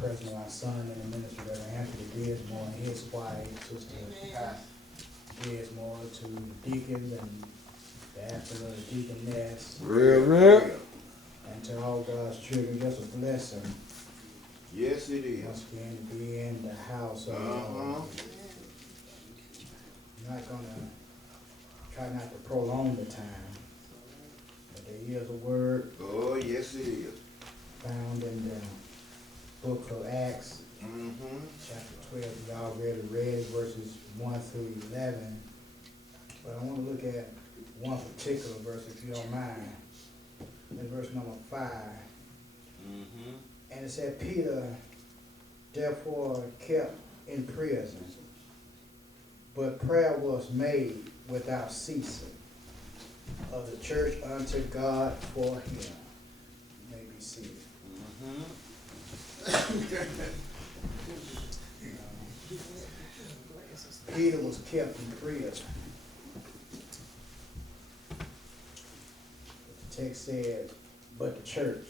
present my son in the ministry, Reverend Anthony Desmore, and his wife, Sister Desmore, to the deacons and the absent of the deaconess, Real. and to all God's children. Just a blessing. Yes, it is. Once again, to be in the house of the Lord. I'm not gonna try not to prolong the time, but there is a word Oh, yes, it is. found in the book of Acts, chapter 12. We already read verses 1 through 11, but I want to look at one particular verse, if you don't mind. In verse number 5. And it said, Peter therefore kept in prison, but prayer was made without ceasing of the church unto God for him. You may be seated. Peter was kept in prison. The text said, but the church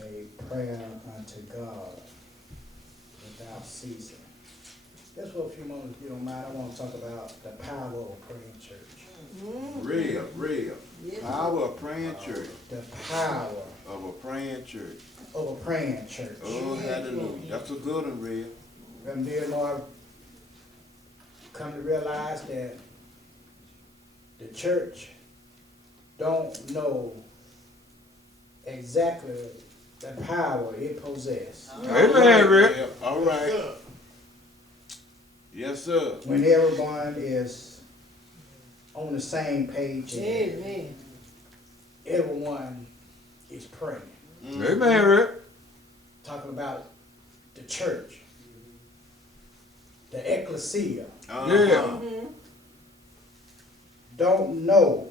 made prayer unto God without ceasing. Just for a few moments, if you don't mind, I want to talk about the power of a praying church. Real. Power of praying church. The power Of a praying church. of a praying church. Oh, hallelujah. That's a good one, Real. Reverend dear Lord, come to realize that the church don't know exactly the power it possesses. Amen, Rick. All right. Yes, sir. When everyone is on the same page and Amen. everyone is praying. Amen, Rick. Talking about the church, the ecclesia, Yeah. don't know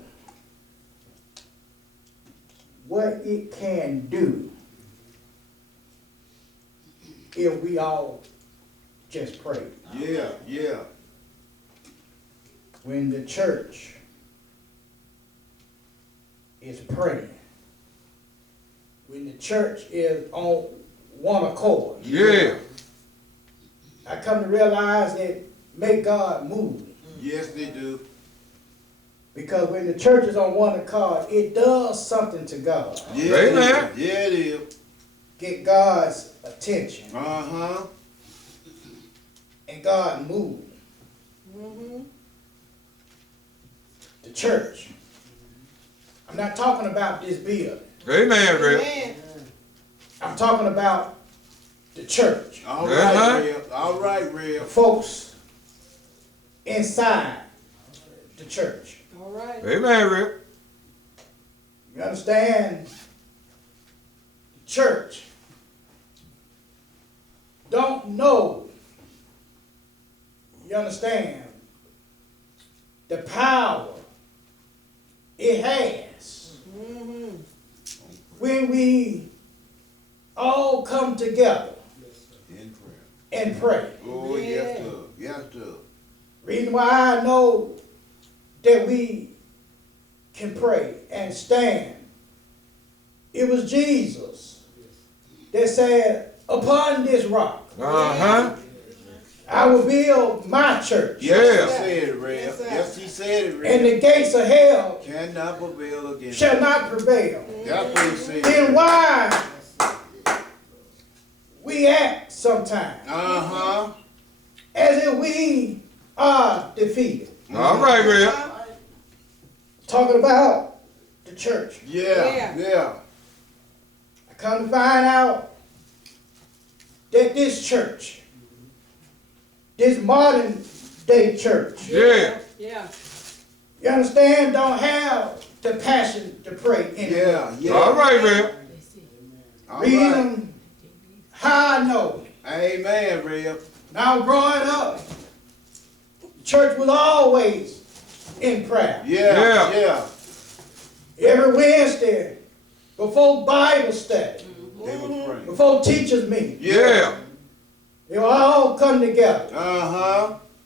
what it can do if we all just pray. Yeah. When the church is praying, when the church is on one accord, Yeah. I come to realize that make God move. Yes, they do. Because when the church is on one accord, it does something to God. Yeah, Amen. Yeah, it is. Get God's attention. And God move. The church. I'm not talking about this building. Amen, Rick. Amen. I'm talking about the church. All Uh-huh. right, Real. All right, The Real. folks inside the church. All right. Amen, Rick. You understand? The church don't know. You understand? The power it has when we all come together In prayer. and pray. Oh, yes, sir. Yes, sir. Reason why I know that we can pray and stand. It was Jesus that said, upon this rock, Uh-huh. I will build my church. Yes, Yeah. he said it, Real. Yes, sir. Yes, he said it, Real. And the gates of hell Cannot prevail against shall it. not prevail. That's what he said. Then why we act sometimes as if we are defeated. All right, Rick. Talking about the church. Yeah. I come to find out that this church, this modern day church, Yeah. Yeah. you understand, don't have the passion to pray anymore. Yeah. All right, Rick. All right. Reason how I know. Amen, Real. Now growing up, church was always in prayer. Yeah. Every Wednesday, before Bible study, They were praying. before teachers meeting, Yeah. they will all come together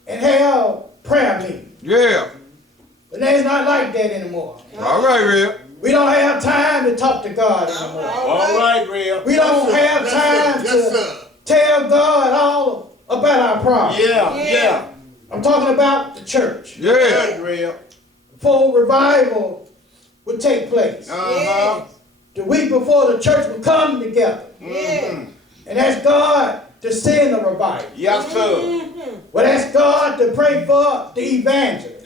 and have prayer meeting. Yeah. But it's not like that anymore. All right, Rick. We don't have time to talk to God anymore. All right, Rev. We don't have time to tell God all about our problems. Yeah. I'm talking about the church. Yeah. Good, Rev. Before revival would take place, the week before the church would come together and ask God to send a revival. Yes, sir. Well, ask God to pray for the evangelist.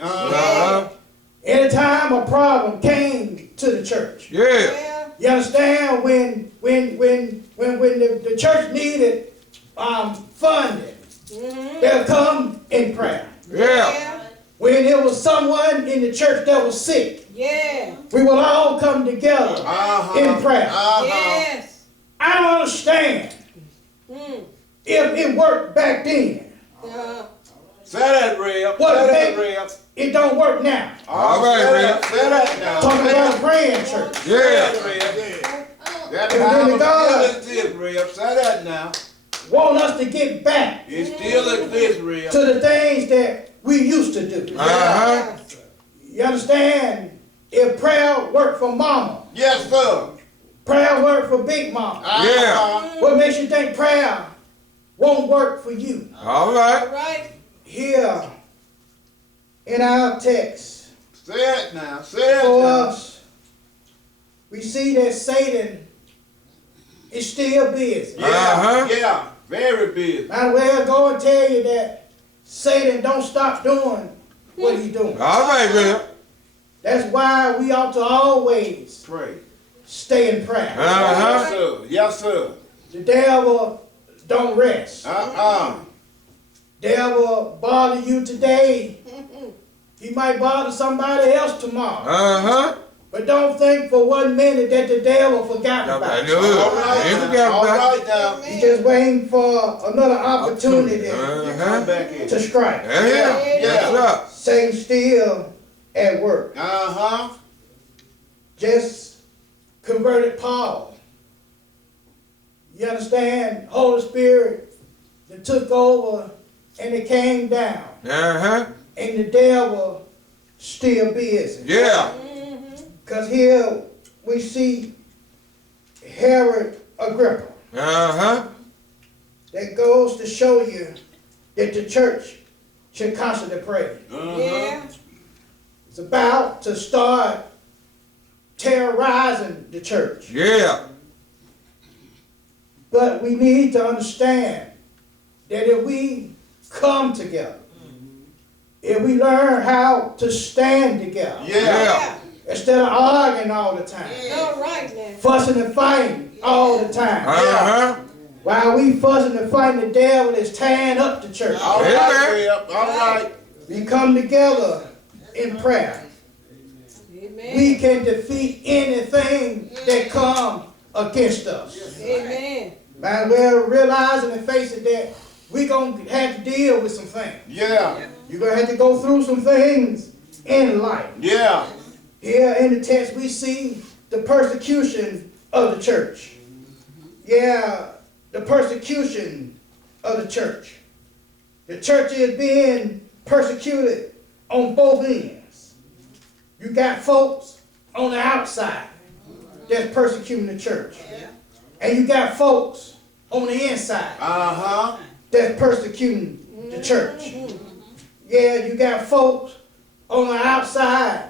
Anytime a problem came to the church. Yeah. You understand? When the church needed funding, they'll come in prayer. Yeah. When there was someone in the church that was sick, we will all come together in prayer. Yes. I don't understand if it worked back then. Say that, Rev. What Say make- that, Rev. It don't work now. All right, Say Rev. that now. Talking about a praying church. Yeah. That And Bible then God- still exists, Rev. Say that now. Want us to get back It still exists, Rev. to the things that we used to do. You understand? If prayer worked for mama, Yes, sir. prayer worked for big mama, what makes you think prayer won't work for you? All right. All right. Here in our text Say it now. Say it for now. us, we see that Satan is still busy. Yeah. Very busy. Might as well go and tell you that Satan don't stop doing what he's doing. All right, Rev. That's why we ought to always Pray. stay in prayer. Yes, sir. Yes, sir. The devil don't rest. Uh-uh. Devil bother you today, he might bother somebody else tomorrow. But don't think for 1 minute that the devil forgot about you. All right now. He's just waiting for another opportunity You come back in. to strike. Yeah. Satan still at work. Just converted Paul. You understand? Holy Spirit that took over and it came down. And the devil still busy. Yeah. Because here we see Herod Agrippa. That goes to show you that the church should constantly pray. Yeah. It's about to start terrorizing the church. Yeah. But we need to understand that if we come together, if we learn how to stand together, Yeah. instead of arguing all the time, All right now. fussing and fighting all the time. While we fussing and fighting, the devil is tearing up the church. All right, Rev. All right. We come together in prayer. Amen. We can defeat anything that come against us. Amen. Might as well realizing and facing that we're going to have to deal with some things. Yeah. You're going to have to go through some things in life. Yeah. Here in the text we see the persecution of the church. Yeah, the persecution of the church. The church is being persecuted on both ends. You got folks on the outside that's persecuting the church. And you got folks on the inside that's persecuting the church. Yeah, you got folks on the outside,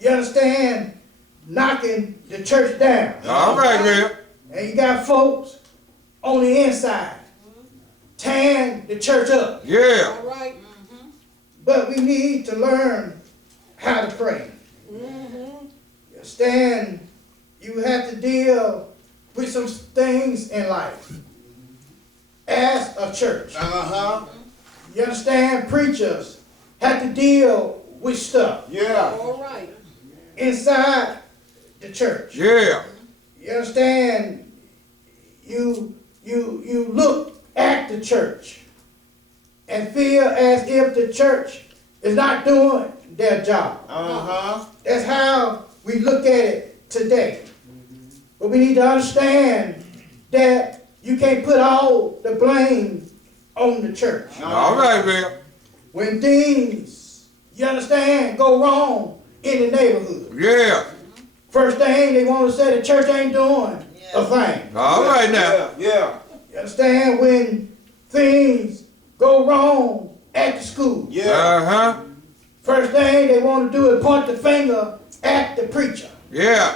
you understand, knocking the church down. All right, Rev. And you got folks on the inside tearing the church up. Yeah. All right. But we need to learn how to pray. You understand, you have to deal with some things in life as a church. You understand, preachers have to deal with stuff Yeah. All right. inside the church. Yeah. You understand, you look at the church and feel as if the church is not doing their job. That's how we look at it today. But we need to understand that you can't put all the blame on the church. All right, Rev. When things, you understand, go wrong in the neighborhood, Yeah. First thing they want to say, the church ain't doing a thing. All right now. Yeah. You understand? When things go wrong at the school, Yeah. Uh-huh. first thing they want to do is point the finger at the preacher. Yeah.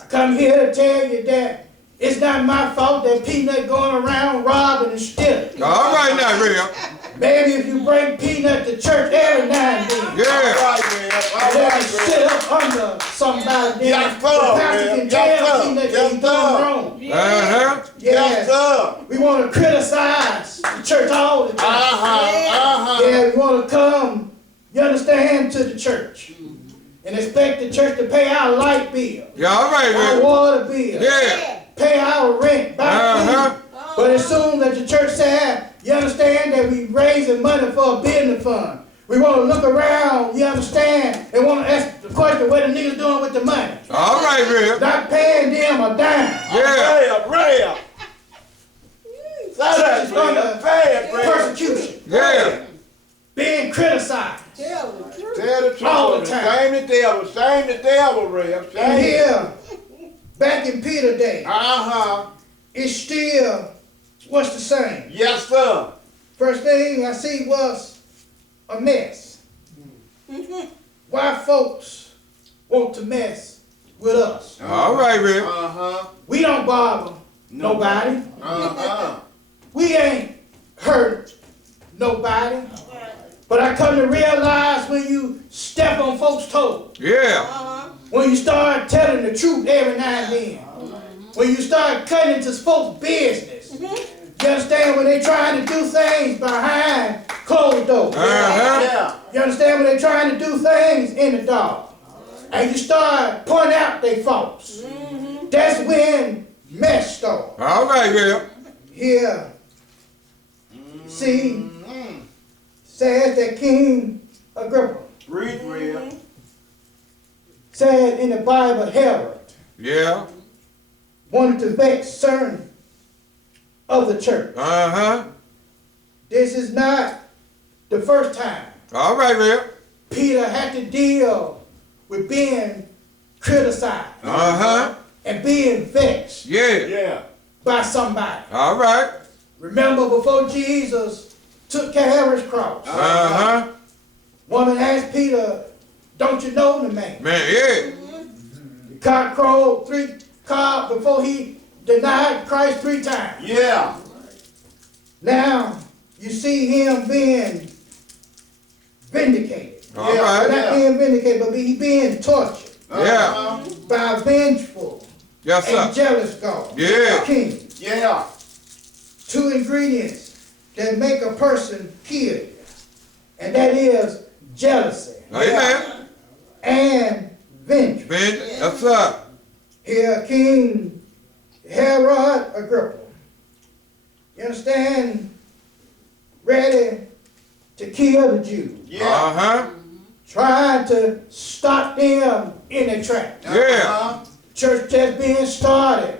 I come here to tell you that it's not my fault that Peanut going around robbing and stealing. All right now, Real. Maybe if you bring Peanut to church every now and then, All Yeah. right, man. All and let right, him sit man. up under somebody, then Yes, the sir, pastor man. can Yes, tell sir. Peanut that Yes, he's doing sir. wrong. Uh-huh. Yes, sir. We want to criticize the church all the time. Uh-huh. Yeah, we want to come, you understand, to the church and expect the church to pay our light bill, Yeah, all right, our Real. water bill, Yeah. pay our rent, buy Uh-huh. food. But as soon as the church said, you understand that we raising money for a business fund, we want to look around, you understand, and want to ask the question, what the niggas doing with the money? All right, Real. Not paying them a dime. Yeah. Real. Say that, Church is under Real. Say it, Real. persecution, Yeah. being criticized. Tell the truth. Tell the truth. All the time. Shame the devil. Shame the devil, Real. And Shame. here, back in Peter day, Uh-huh. it's still what's the same. Yes, sir. First thing I see was a mess. Why folks want to mess with us? All right, Real. Uh-huh. We don't bother nobody. Uh-huh. We ain't hurt nobody. But I come to realize when you step on folks' toes, Yeah. when you start telling the truth every now and then, when you start cutting into folks' business, you understand when they trying to do things behind closed doors. Uh-huh. Yeah. You understand when they trying to do things in the dark. And you start pointing out their faults. That's when mess starts. All right, Real. Here, see, says that King Agrippa Read, Real. said in the Bible, Herod Yeah. wanted to vex certain of the church. Uh-huh. This is not the first time All right, Real. Peter had to deal with being criticized Uh-huh. and being vexed Yeah. Yeah. by somebody. All right. Remember before Jesus took Herod's cross, Uh-huh. woman asked Peter, don't you know the man? Man, yeah. The cock crowed before he denied Christ 3 times. Yeah. Now you see him being vindicated. All Yeah. right. Not being vindicated, but he being tortured Yeah. by a vengeful Yes, and sir. jealous God. Yeah. King. Yeah. 2 ingredients that make a person kill you. And that is jealousy Amen. and vengeance. Ben, yes, sir. Here, King Herod Agrippa, you understand, ready to kill the Jews, Yeah. Uh-huh. trying to stop them in their tracks. Yeah. Uh-huh. Church just being started,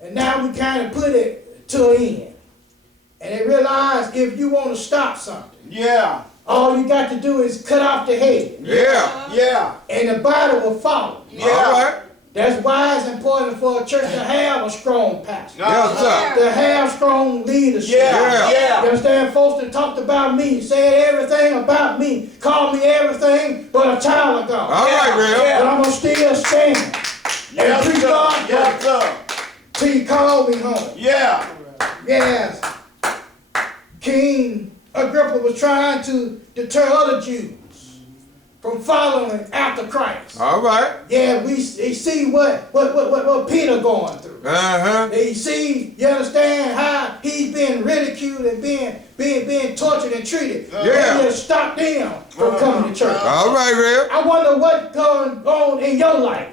and now we kind of put it to an end. And they realize if you want to stop something, Yeah. all you got to do is cut off the head, Yeah. Yeah. and the body will follow. All right. That's why it's important for a church to have a strong pastor, Yes, sir. to have strong leadership. Yeah. You Yeah. understand? Folks that talked about me, said everything about me, called me everything but a child of God. All right, Real. But I'm going to still stand and Yes, preach sir. God Yes, sir. till he called me home. Yeah. Yes. King Agrippa was trying to deter other Jews from following after Christ. All right. Yeah, they see what Peter going through. Uh-huh. They see, you understand how he's been ridiculed and being tortured and treated. Yeah. They just stop them from coming to church. All right, Real. I wonder what's going on in your life,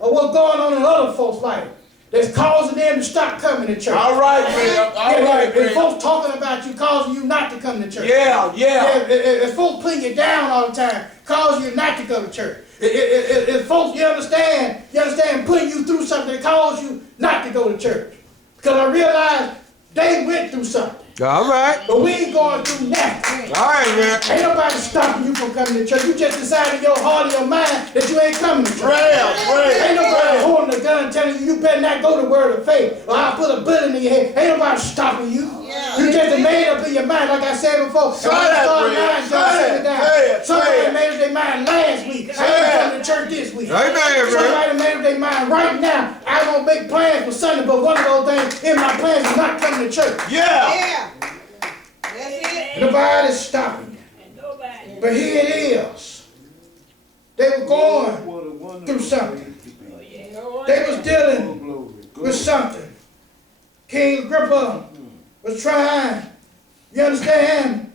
or what's going on in other folks' life, that's causing them to stop coming to church. All right, Real. All right, If Real. folks talking about you, causing you not to come to church. Yeah. Yeah. If folks putting you down all the time, cause you not to go to church. If folks, you understand, putting you through something that cause you not to go to church. Because I realized they went through something. All right. But we ain't going through nothing. All right, Rev. Ain't nobody stopping you from coming to church. You just decided in your heart and your mind that you ain't coming to church. Ain't nobody holding a gun telling you better not go to Word of Faith or I'll put a bullet in your head. Ain't nobody stopping you. Yeah. You just made up in your mind, like I said before. Somebody made up their mind last week. I ain't coming to church this week. Amen, Somebody made up their mind right now. I gonna make plans for Sunday, but one of those things in my plans is not coming to church. Yeah. Yeah. That's it. Nobody's stopping you. But here it is. They were going through something. They was dealing with something. King Agrippa was trying, you understand,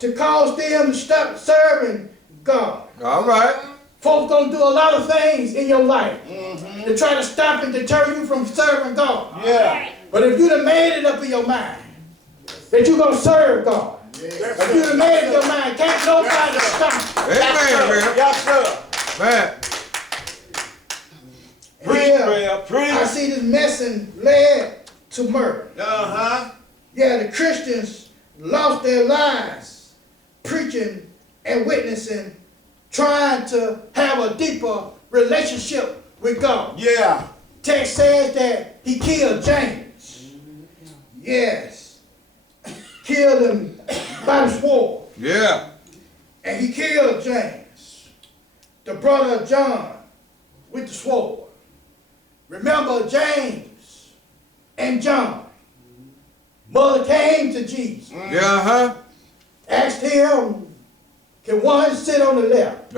to cause them to stop serving God. All right. Folks gonna do a lot of things in your life to try to stop and deter you from serving God. Yeah. But if you done made it up in your mind that you're gonna serve God, if you done made it in your mind, can't nobody stop you. Amen, Rev. Yes, sir. Man. Here, I see this messing led to murder. Uh-huh. Yeah, the Christians lost their lives preaching and witnessing, trying to have a deeper relationship with God. Yeah. Text says that he killed James. Yes. Killed him by the sword. Yeah. And he killed James, the brother of John, with the sword. Remember James and John. Mother came to Jesus. Yeah, Asked him, can one sit on the left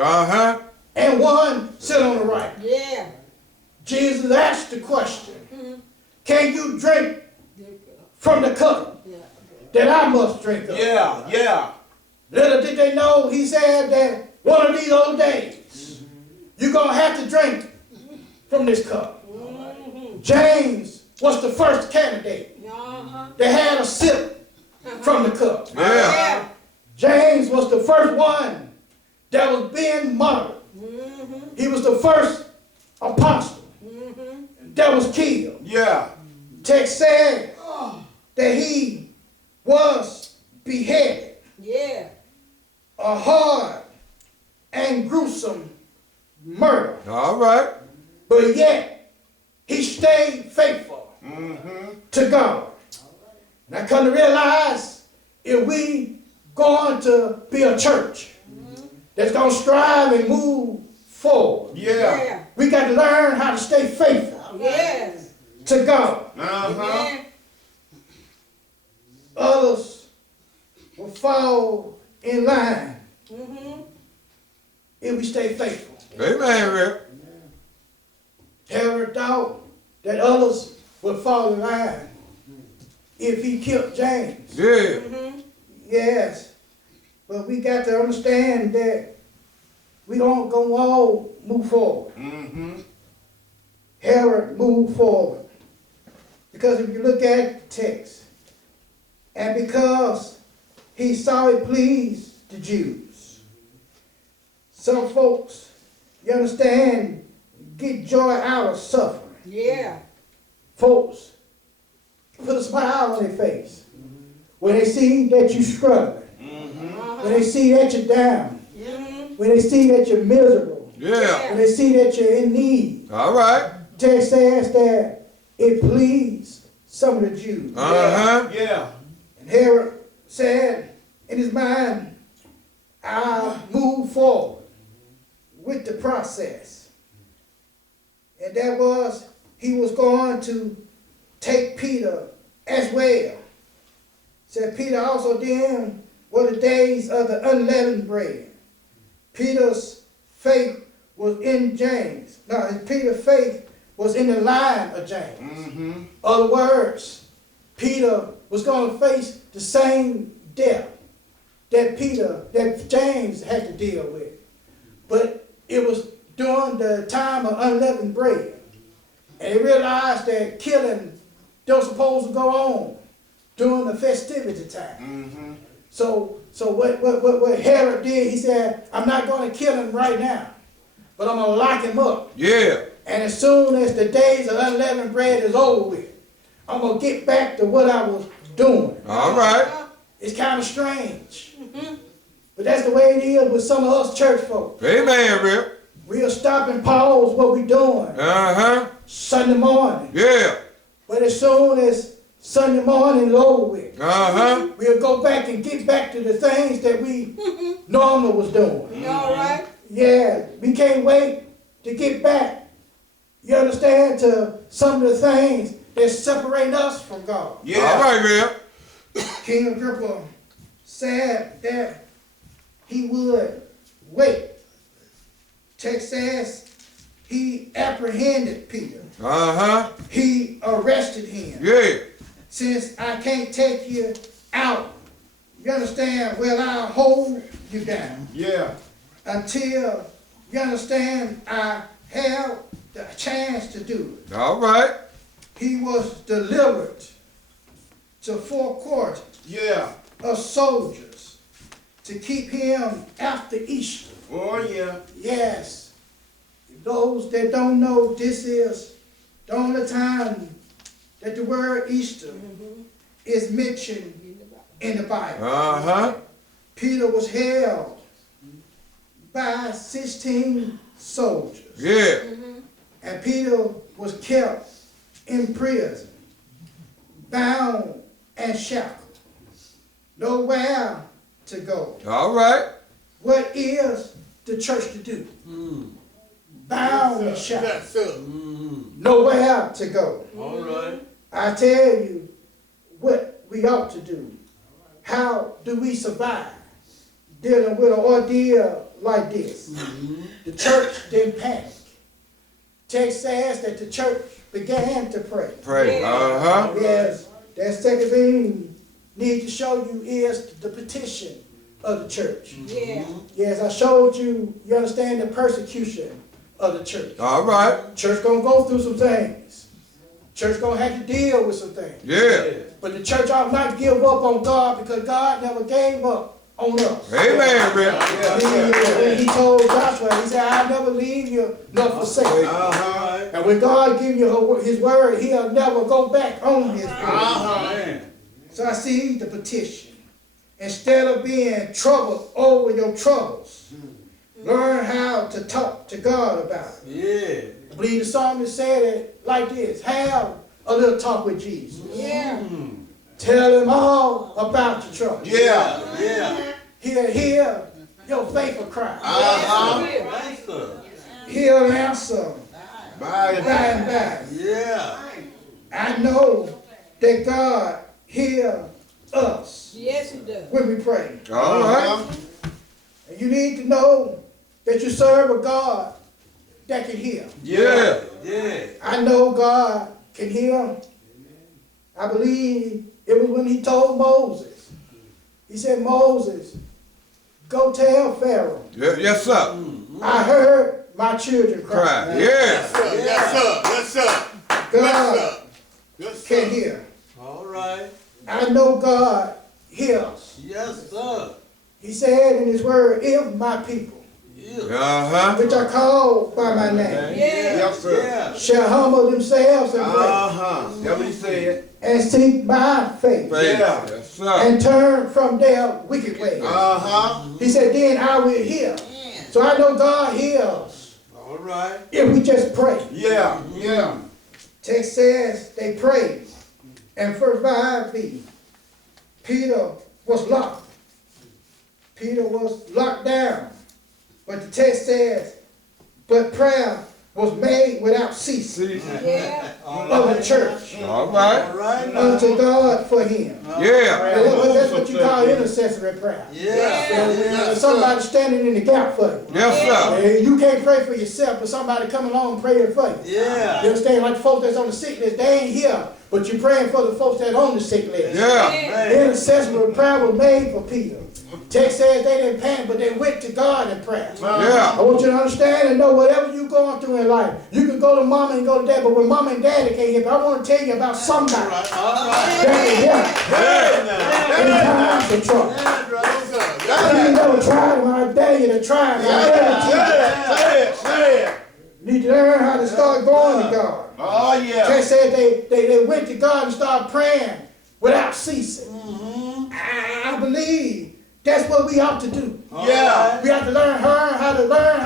and one sit on the right? Yeah. Jesus asked the question, can you drink from the cup that I must drink of? Yeah. Yeah. Little did they know, he said that one of these old days, you're going to have to drink from this cup. James was the first candidate that had a sip from the cup. Yeah. James was the first one that was being martyred. He was the first apostle that was killed. Yeah. Text said that he was beheaded. Yeah. A hard and gruesome murder. All right. But yet, he stayed faithful to God. And I come to realize if we going to be a church that's going to strive and move forward, Yeah. we got to learn how to stay faithful Yes. to God. Uh-huh. Amen. Others will fall in line if we stay faithful. Amen, Rev. Herod thought that others would fall in line if he killed James. Yeah. Yes, but we got to understand that we don't go all move forward. Herod moved forward because if you look at the text, and because he saw it pleased the Jews. Some folks, you understand, get joy out of suffering. Yeah. Folks, put a smile on their face when they see that you're struggling, when they see that you're down, when they see that you're miserable, Yeah. when they see that you're in need. All right. Text says that it pleased some of the Jews. Yeah. And Herod said in his mind, I'll move forward with the process. And that was, he was going to take Peter as well. Said Peter also then were the days of the unleavened bread. Peter's faith was in James. No, Peter's faith was in the line of James. Other words, Peter was going to face the same death that James had to deal with. But it was during the time of unleavened bread. And he realized that killing don't supposed to go on during the festivity time. So what Herod did, he said, I'm not going to kill him right now, but I'm going to lock him up. Yeah. And as soon as the days of unleavened bread is over with, I'm going to get back to what I was doing doing. All right. It's kind of strange. But that's the way it is with some of us church folks. Amen, Rip. We'll stop and pause what we're doing Uh-huh. Sunday morning. Yeah. But as soon as Sunday morning is over with, Uh-huh. we'll go back and get back to the things that we normally was doing. You all right? Yeah, we can't wait to get back, you understand, to some of the things that separate us from God. All Yeah. right, Rip. King Agrippa said that he would wait. Text says he apprehended Peter. Uh-huh. He arrested him. Yeah. Since I can't take you out, you understand, well, I'll hold you down Yeah. until, you understand, I have the chance to do it. All right. He was delivered to 4 quarters Yeah. of soldiers to keep him after Easter. Oh, yeah. Yes, those that don't know, this is the only time that the word Easter is mentioned in the Bible. Uh-huh. Peter was held by 16 soldiers, Yeah. and Peter was kept in prison, bound and shackled, nowhere to go. All right. What is the church to do? Bound and shackled, nowhere to go. All right. I tell you what we ought to do. How do we survive dealing with an ordeal like this? The church didn't panic. Text says that the church began to pray. Pray. Yeah. Uh-huh. Yes, that second thing need to show you is the petition of the church. Yeah. Yes, I showed you, you understand, the persecution of the church. All right. Church gonna go through some things. Church gonna have to deal with some things. Yeah. But the church ought not give up on God, because God never gave up on us. Amen, Rip. When he told Joshua, he said, I'll never leave you nor forsake you. Uh-huh. And when God gives you his word, he'll never go back on his word. Uh-huh. So I see the petition. Instead of being troubled over your troubles, learn how to talk to God about it. Yeah. I believe the psalmist said it like this: have a little talk with Jesus. Yeah. Tell him all about your trouble. Yeah. Yeah. He'll hear your faithful cry. Uh-huh. He'll answer Bye. by and by. Yeah. I know that God hears us Yes, he does. when we pray. All right. And you need to know that you serve a God that can hear. Yeah. Yeah. I know God can hear. I believe it was when he told Moses. He said, Moses, go tell Pharaoh, Yeah. Yes, sir. I heard my children Cry. cry. Yeah. Yes, sir. Yes, sir. God Yes, can hear. All right. I know God hears. Yes, sir. He said in his word, if my people, Uh-huh. which are called by my name, Yeah. Yes, sir. shall humble themselves and pray, Uh-huh. That's what he said. and seek my face, Faith. Yeah. Yes, sir. and turn from their wicked ways. Uh-huh. He said, then I will hear. So I know God hears All right. if we just pray. Yeah. Yeah. Text says they prayed. And verse 5b, Peter was locked. Peter was locked down. But the text says, but prayer was made without ceasing See? Yeah. of the church All right. All right. unto God for him. Yeah. And that's what you call intercessory prayer. Yeah. Somebody standing in the gap for you. Yes, sir. And you can't pray for yourself, but somebody come along and praying for you. Yeah. You understand? Like the folks that's on the sick list, they ain't here, but you're praying for the folks that on the sick list. Yeah. The intercessory prayer was made for Peter. Text says they didn't panic, but they went to God in prayer. I Yeah. want you to understand and know whatever you're going through in life, you can go to mama and go to dad, but when mama and daddy can't hear, I want to tell you about somebody All right. that can hear in times of trouble. You ain't never tried him, I dare you to try him. I dare you to. Say it. You need to learn how to start going to God. Oh, yeah. Text said they went to God and started praying without ceasing. I believe that's what we ought to do. Yeah. We have to learn how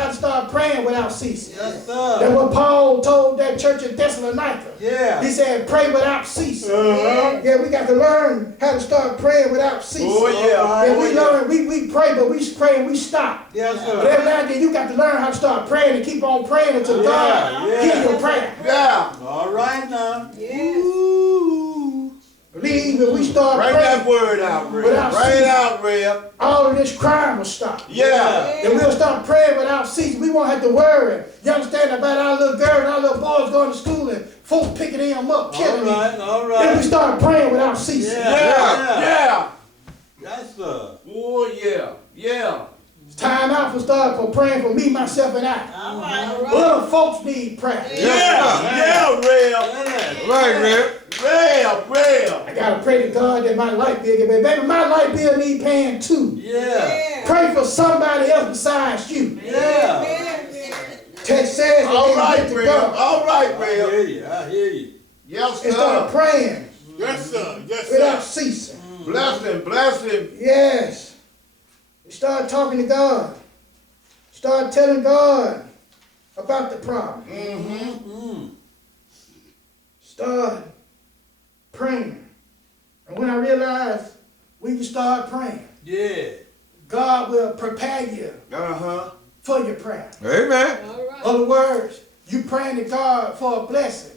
to start praying without ceasing. Yes, That's sir. what Paul told that church in Thessalonica. Yeah. He said, pray without ceasing. Uh-huh. Yeah, we got to learn how to start praying without ceasing. Oh, yeah. Yeah, we learn, we pray, but we pray and we stop. Yes, But sir. every now and then you got to learn how to start praying and keep on praying until God Yeah, hears your prayer. Yeah. All right now. Yes. Believe if we start Bring that praying, word out, Red. Without Bring it ceasing. out, Red. all of this crime will stop. Yeah. And we'll start praying without ceasing. We won't have to worry. You understand about our little girls and our little boys going to school and folks picking them up, killing them. All Then we start praying without ceasing. Yeah. Yes, sir. Oh, yeah. Yeah. It's time out for praying for me, myself, and I. All right. Other folks need prayer. Yeah, Red. Right, Red. Red. I gotta pray to God that my light bill get paid. Baby, my light bill need paying too. Yeah. Pray for somebody else besides you. Yeah. Text says that All they right, get to Red. God All right, I Red. hear you. I hear you. Yes, and start sir. praying Yes, sir. Yes, without ceasing. Bless him. Bless him. Yes. Start talking to God. Start telling God about the problem. Mm-hmm. Start praying. And when I realized when you start praying, Yeah. God will prepare you Uh-huh. for your prayer. Amen. All right. Other words, you praying to God for a blessing.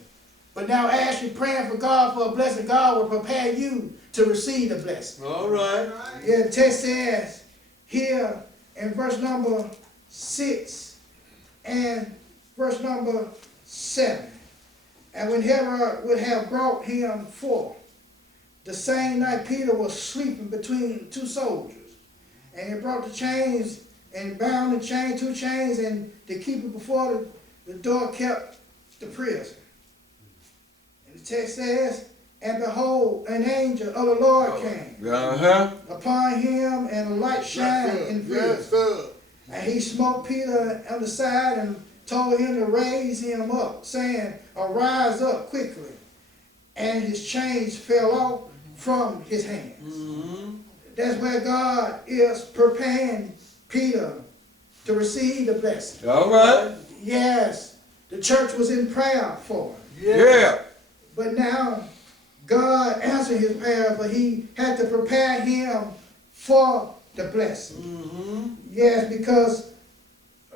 But now as you praying for God for a blessing, God will prepare you to receive the blessing. All right. Yeah, the text says here in verse number 6 and verse number 7. And when Herod would have brought him forth, the same night Peter was sleeping between two soldiers. And he brought the chains and bound the chain, two chains, and the keeper before the door kept the prison. And the text says, and behold, an angel of the Lord came Uh-huh. upon him, and a light shined in the prison. Yes, sir. And he smote Peter on the side and told him to raise him up, saying, arise up quickly. And his chains fell off from his hands. Mm-hmm. That's where God is preparing Peter to receive the blessing. All right. Yes, the church was in prayer for him. Yeah. But now God answered his prayer, but he had to prepare him for the blessing. Mm-hmm. Yes, because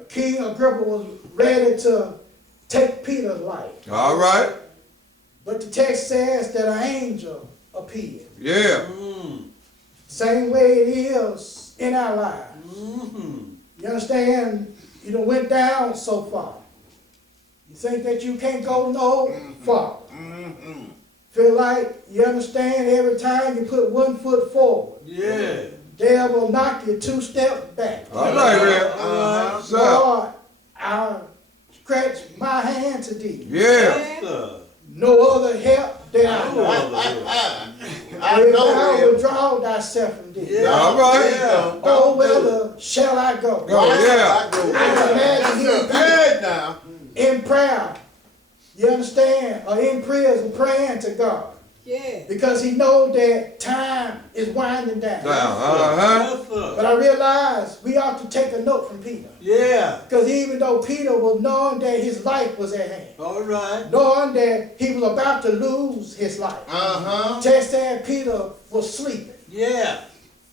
King Agrippa was ready to take Peter's life. All right. But the text says that an angel appeared. Yeah. Mm-hmm. Same way it is in our lives. Mm-hmm. You understand? You done went down so far. You think that you can't go no far. Mm-hmm. Feel like you understand every time you put one foot forward, Yeah. they will knock you 2 steps back. All right, Red. Uh-huh. So, Lord, I stretch my hand to thee. yeah. Yes, sir. No other help that I know. I If know, thou Red. withdraw thyself from thee. Yeah. All right. There you go. Oh, whither shall I go? Go, yeah. I go. I can imagine him Yes, sir. Good now. in prayer. You understand? Or in prayers and praying to God. Yeah. Because he knows that time is winding down. Now, uh-huh. Yes, sir. But I realize we ought to take a note from Peter. Yeah. Because even though Peter was knowing that his life was at hand, All right. knowing that he was about to lose his life, Uh-huh. text said Peter was sleeping. Yeah.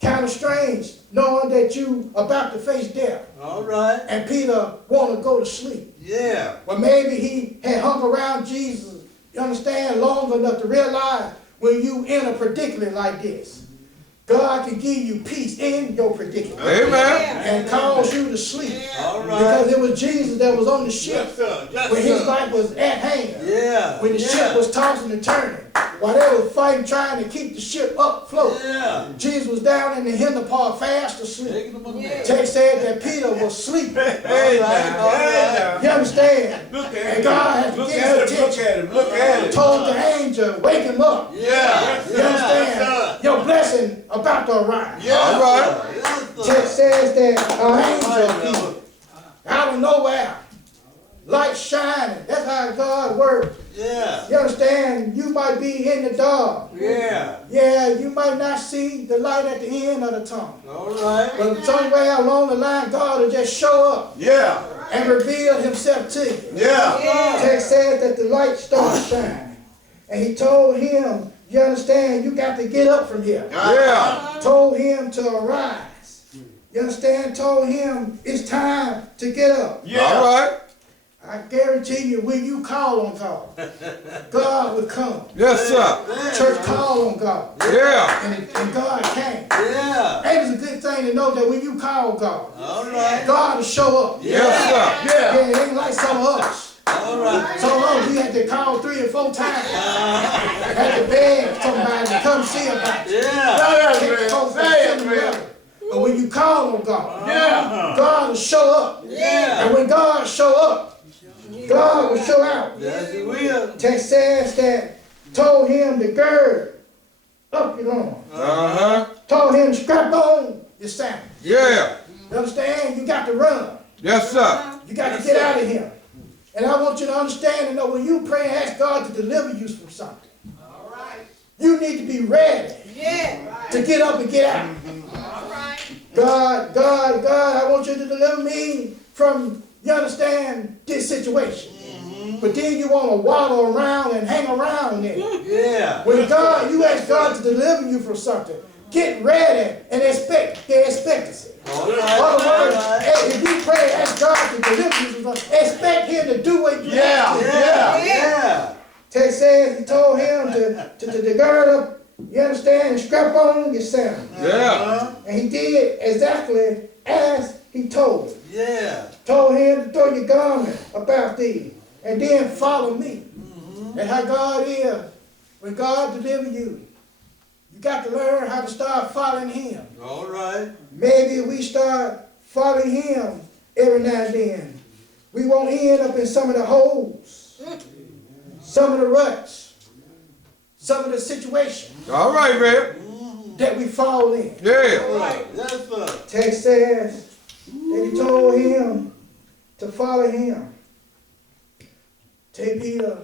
Kind of strange, knowing that you about to face death, All right. and Peter want to go to sleep. Yeah. Well, maybe he had hung around Jesus, you understand, long enough to realize when you in a predicament like this, God can give you peace in your predicament Amen. and cause you to sleep. All Because right. it was Jesus that was on the ship Yes, sir. Yes, when his sir. life was at hand. Yeah. When the ship was tossing and turning, while they were fighting, trying to keep the ship afloat. Yeah. Jesus was down in the hinder part fast asleep. Taking them on there. Text said that Peter was sleeping. Hey, now. Hey, You understand? now. Look at And him. God has to Look give at him him. Look attention. at him. Look at him. Told the angel, wake him up. Yeah. You understand? Your blessing about to arrive. Yeah. All right. Yes, sir. Text says that an angel appeared out of nowhere. light shining. That's how God works. Yeah. You understand? You might be in the dark. Yeah. Yeah, you might not see the light at the end of the tunnel. All right. But somewhere along the line, God will just show up Yeah. and reveal himself to you. Yeah. Text says that the light started shining. And he told him, you understand, you got to get up from here. Yeah. Told him to arise. You understand? Told him it's time to get up. All right. I guarantee you, when you call on God, God will come. Yes, sir. Church call on God. Yeah. And God came. Yeah. And it's a good thing to know that when you call God, All right. God will show up. Yes, sir. Yeah. Yeah, it ain't like some of us. All right. Some of us, we had to call 3 or 4 times. Had to beg somebody to come see about it. Yeah. Say it, man. Say it, man. But when you call on God, Yeah. God will show up. Yeah. And when God show up, God will show out. Yes, he will. Text says that told him to gird up your loins. Uh-huh. Told him to strap on your sandals. Yeah. You understand? You got to run. Yes, sir. You got to get out of here. And I want you to understand and know when you pray and ask God to deliver you from something, you need to be ready to get up and get out. God, I want you to deliver me from, you understand, this situation. But then you want to waddle around and hang around in it. Yeah. When God, you ask God to deliver you from something, get ready and expect the expectancy. All In right. other words, All right. hey, if you pray and ask God to deliver you from something, expect him to do what you ask him. Yeah. Yeah. Text says he told him to gird up, you understand, and strap on your sandals. Yeah. And he did exactly as he told him. Yeah. Told him to throw your garment about thee and then follow me. And how God is, when God delivers you, you got to learn how to start following him. All right. Maybe we start following him every now and then, we won't end up in some of the holes, some of the ruts, some of the situations All right, man. that we fall in. Yeah. All right. Yes, sir. Text says that he told him to follow him. Peter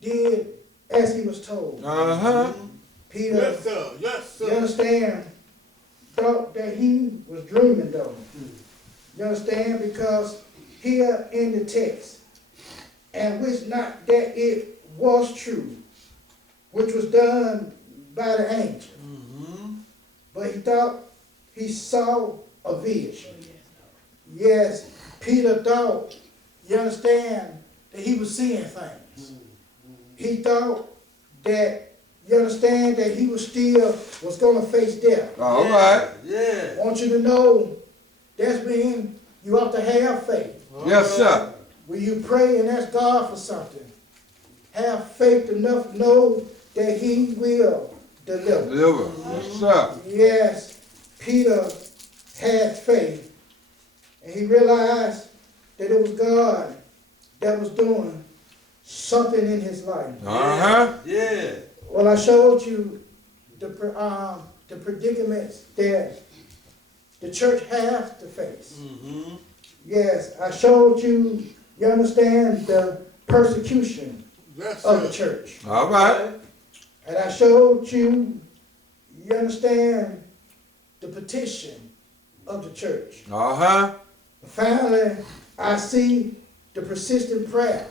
did as he was told. Uh-huh. Peter, Yes, sir. Yes, you sir. understand, thought that he was dreaming though. You understand? Because here in the text, and which not that it was true, which was done by the angel. But he thought he saw a vision. Yes, Peter thought, you understand, that he was seeing things. He thought that, you understand, that he was going to face death. All right. Yeah. I want you to know that's when you ought to have faith. Yes, sir. When you pray and ask God for something, have faith enough to know that he will deliver. Deliver. Yes, sir. Yes, Peter had faith, and he realized that it was God that was doing something in his life. Uh-huh. Yeah. Well, I showed you the predicaments that the church has to face. Yes, I showed you, you understand, the persecution Yes, of the sir. church. All right. And I showed you, you understand, the petition of the church. Uh-huh. Finally, I see the persistent prayer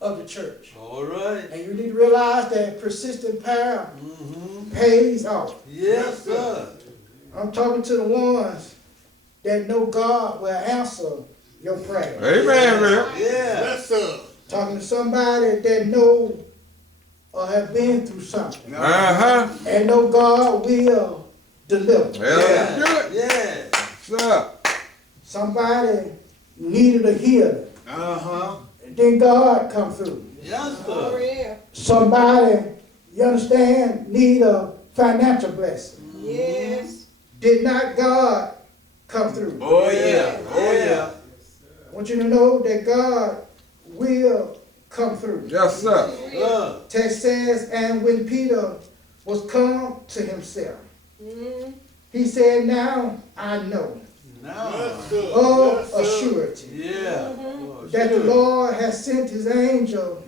of the church. All right. And you need to realize that persistent prayer pays off. Yes, sir. I'm talking to the ones that know God will answer your prayer. Amen, man. Yeah. Yes, sir. Talking to somebody that know or have been through something Uh-huh. and know God will deliver. Well, that's good. Yeah. Sir. Somebody needed a healing, Uh-huh. and then God come through. Yes, Oh, sir. yeah. Somebody, you understand, need a financial blessing. Yes. Did not God come through? Oh, yeah. Oh, yeah. I want you to know that God will come through. Yes, sir. Text says, and when Peter was come to himself, he said, now I know Yes, sir. of Yes, a sir. surety, Yeah. that the Lord has sent his angel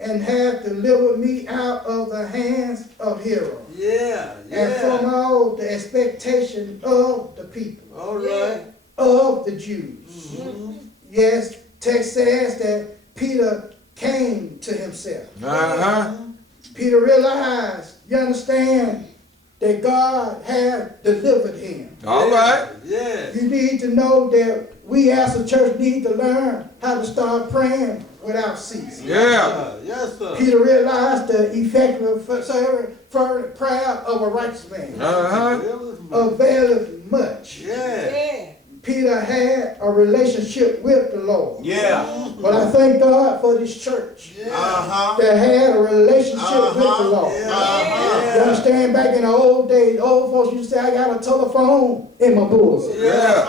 and hath delivered me out of the hands of Hero, Yeah. and from Yeah. all the expectation of the people, All right. of the Jews. Mhm. Yes, text says that Peter came to himself. Uh-huh. Peter realized, you understand, that God had delivered him. All right. Yes. You need to know that we as a church need to learn how to start praying without ceasing. Yeah. Yes, sir. Peter realized the effective fervent prayer of a righteous man Uh-huh. availeth much. Yeah. Yeah. Peter had a relationship with the Lord. Yeah. But I thank God for this church Uh-huh. that had a relationship with the Lord. Uh-huh. You understand, back in the old days, old folks used to say, I got a telephone in my bosom. Yeah.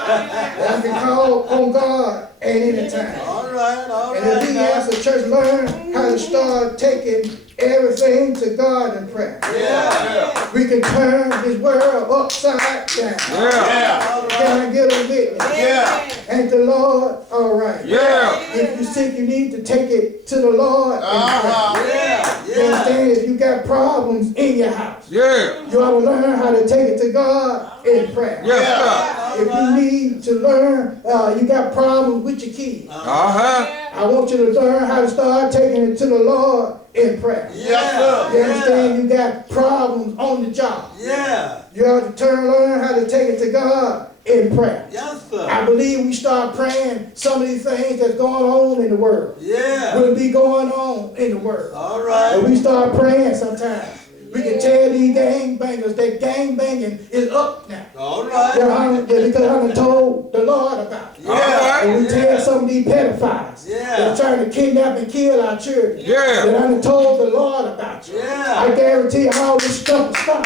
I can call on God at any time. All right. All And if we right. as a church learn how to start taking everything to God in prayer, Yeah. we can turn this world upside down. Yeah. All Can right. I get a witness? Yeah. Ain't the Lord all right? Yeah. If you're sick, you need to take it to the Lord in prayer. Uh-huh. Yeah. You Yeah. understand? If you got problems in your house, Yeah. you ought to learn how to take it to God in prayer. Yes, sir. If you need to learn, you got problems with your kids, Uh-huh. I want you to learn how to start taking it to the Lord in prayer. Yes, sir. You understand? You got problems on the job. Yeah. You have to learn how to take it to God in prayer. Yes, I sir. believe we start praying some of these things that's going on in the world Yeah. will be going on in the world. All And right. we start praying sometimes. We can tell these gang bangers that gang banging is up now. All Because right. I done told the Lord about it. All right. And we tell some of these pedophiles Yeah. that are trying to kidnap and kill our children. Yeah. That I done told the Lord about you. Yeah. I guarantee all this stuff will stop.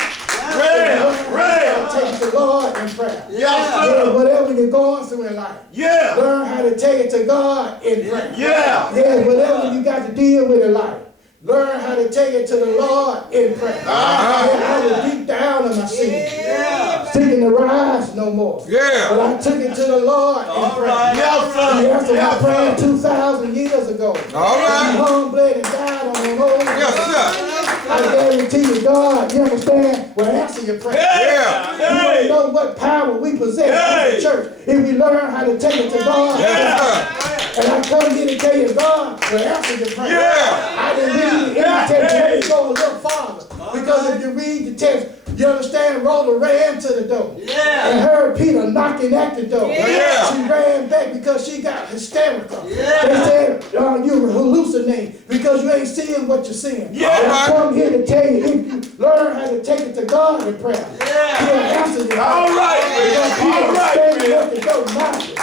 Real. Take the Lord in prayer. Yes, Yeah, sir. whatever you're going through in life, Yeah. learn how to take it to God in prayer. Yeah. Yeah, whatever you got to deal with in life, learn how to take it to the Lord in prayer. I was deep down in my sin, Yeah. seeking to rise no more. Yeah. But I took it to the Lord in All prayer. right. Yes, sir. He answered my Yes, prayer sir. 2,000 years ago. All He right. hung, bled, and died on the road. Yes, sir. I guarantee you, God, you understand, will answer your prayer. Yeah. You don't know what power we possess as a church if we learn how to take it to God. Yes, sir. And I come here to tell you, God will answer your prayer. Yeah. I didn't read the text, let me go a little farther. Because if you read the text, you understand, Rhoda ran to the door. Yeah. And heard Peter knocking at the door. Yeah. She ran back because she got hysterical. Yeah. They said, you were hallucinating because you ain't seeing what you're seeing. Yeah. And I come here to tell you, if you learn how to take it to God in prayer, Yeah. He'll answer you. All right, Because man. Peter All was right, standing man. at the door knocking.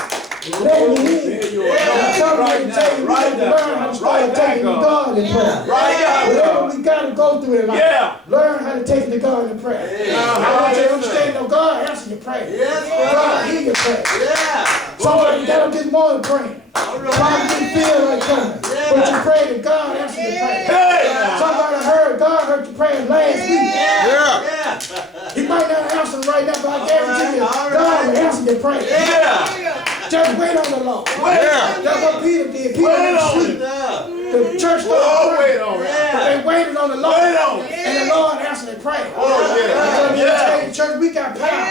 Let me in. I come here to tell you, we got to learn how to start taking to God in prayer. Right now. Whatever we got to go through in life, Yeah. learn how to take it to God in prayer. I want you to understand, no, God answer your prayer. Yes, sir. God hear your prayer. Yeah. Somebody got up this morning praying. All Somebody right. didn't feel like coming. But you prayed and God answered your prayer. Hey. Somebody heard God heard your prayers last week. Yeah. Yeah. He might not answer right now, but I guarantee you, All right. God will answer your prayer. Yeah. Just wait on the Lord. Yeah. That's what Peter did. Peter Wait didn't on sleep. Yeah. The church Oh, started wait praying. on it. But they waited on the Lord. Wait on it. And the Lord answered their prayer. Oh, yeah. Yeah. In church, we got power.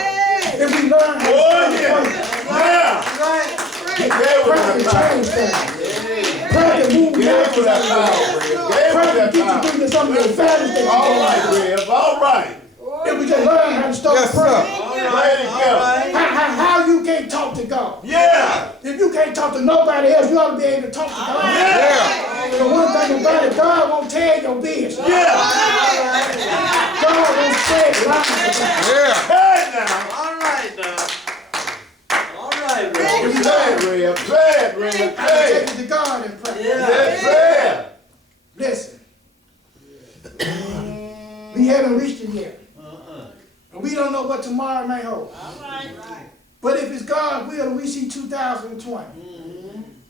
If we learn how to Oh, pray, yeah. Right. Gave pray us can that change power. things. Pray can move Gave us mountains out that of the way. power, Red. Pray Gave us can that get you power. through to some of the advantage that you All can. right, Rev. All right. If we just learn how to start Yes, praying. sir. Ready to go. How you can't talk to God? Yeah. If you can't talk to nobody else, you ought to be able to talk to God. Yeah. The one thing about it, God won't tell your business. Yeah. God won't spread lies about it. Yeah. Hey now. All right now. All right, Ray. Say it, Rev. Say it, Rev. I Say take it. it to God and pray. Yeah. Yes, sir. Listen. We haven't reached it yet. And we don't know what tomorrow may hold. But if it's God's will and we see 2020,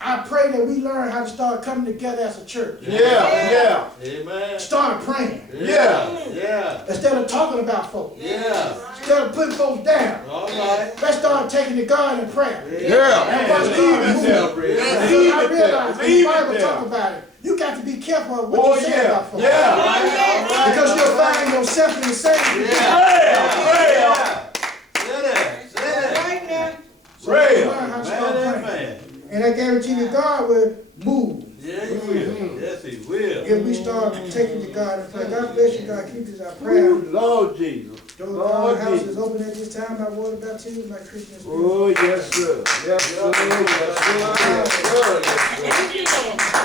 I pray that we learn how to start coming together as a church. Yeah. Amen. Start praying. Yeah. Yeah. Instead of talking about folks. Yeah. instead of putting folks down. All right. Let's start taking to God in prayer. Yeah. And watch God move. Leave Because I it realize there. when the Leave Bible it talk there. about it, you got to be careful of what Oh, you say yeah. about folks. Yeah. Because you'll find yourself in the same position. Yeah. Sit there. Sit there. Right now. So Real. learn how to start Man, praying. man. And I guarantee you God will move Yeah, he will. Yes, he will. if we start taking to God in prayer. God bless you. God keep us our prayer. Ooh, Lord Jesus. Those Lord house Jesus. is open at this time by water baptism, by Christian spirit. Oh, yes, sir. Yes, sir. Yes, sir. Yes, sir. Yes, sir.